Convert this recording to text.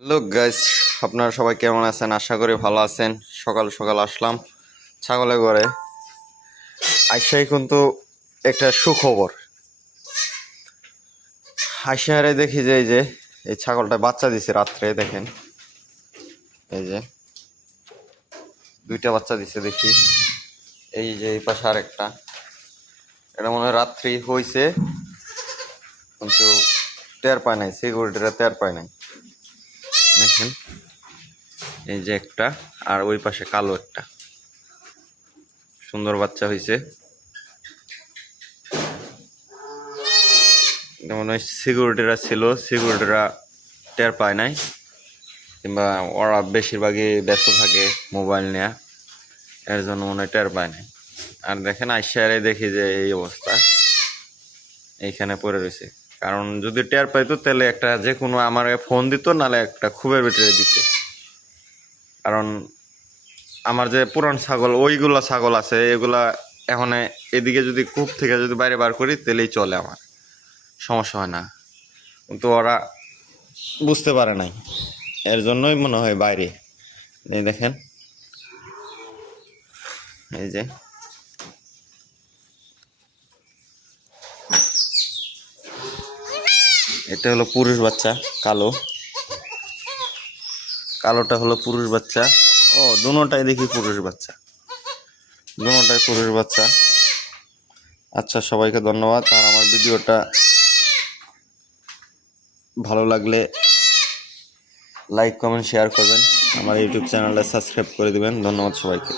Hello guys, আপনারা সবাই কেমন আছেন? আশা করি ভালো আছেন। সকাল সকাল আসলাম ছাগলের ঘরে। আইসাই কিন্তু একটা সুখবর। আইসারে দেখি যে এই ছাগলটা বাচ্চা দিছে রাত্রে। দেখেন, এই যে দুইটা বাচ্চা দিছে দেখি। এই যে এই পাশে আরেকটা। এটা মনে হয় রাত্রি হয়েছে, কিন্তু টের পায় নাই, সিকিউরিটিরা টের পায় নাই। দেখেন, এই যে একটা, আর ওই পাশে কালো একটা সুন্দর বাচ্চা হয়েছে। যেমন ওই সিকিউরিটিরা ছিল, সিকিউরিটিরা টের পায় নাই, কিংবা ওরা বেশিরভাগই ব্যস্ত থাকে মোবাইল নিয়ে, এর জন্য মনে হয় টের পায় নাই। আর দেখেন আইসারে দেখি যে এই অবস্থা, এইখানে পড়ে রয়েছে। কারণ যদি টের পাইতো তাহলে একটা যে কোনো আমার ফোন দিত, নাহলে একটা খুবের ভিতরে দিত। কারণ আমার যে পুরান ছাগল, ওইগুলা ছাগল আছে, এগুলা এখন এদিকে যদি কূপ থেকে যদি বাইরে বার করি তাহলেই চলে, আমার সমস্যা হয় না। কিন্তু ওরা বুঝতে পারে নাই, এর জন্যই মনে হয় বাইরে। এই দেখেন, এই যে এটা হলো পুরুষ বাচ্চা, কালো, কালোটা হলো পুরুষ বাচ্চা। ও, দুটোটাই দেখি পুরুষ বাচ্চা, দুটোটাই পুরুষ বাচ্চা। আচ্ছা, সবাইকে ধন্যবাদ। আর আমার ভিডিওটা ভালো লাগলে লাইক, কমেন্ট, শেয়ার করবেন। আমার ইউটিউব চ্যানেলটা সাবস্ক্রাইব করে দিবেন। ধন্যবাদ সবাইকে।